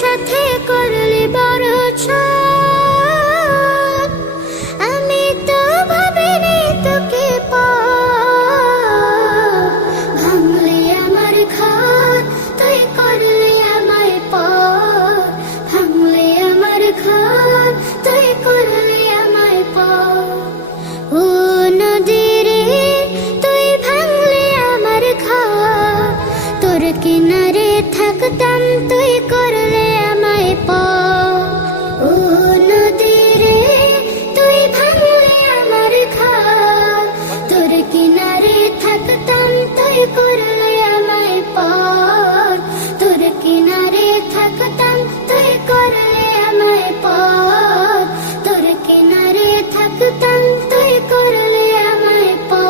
সাথে করলি বড় ছাদ, আমি তো ভাবিনি তোকে ভাঙলি আমার ঘর, তুই করলি আমায় পর। ভাঙলি আমার ঘর, তুই করলি আমায় পর। ও নদী রে, তুই ভাঙলি আমার ঘর, তোর কিনারে থাকতাম, তুই করলে আমায় পর। ও নদী রে, তুই ভাঙলি আমার ঘর, তোর কিনারে থাকতাম, তুই করলে আমায় পর। তোর কিনারে থাকতাম, তুই করলে আমায় পর। তোর কিনারে থাকতাম, তুই করলে আমায় পর।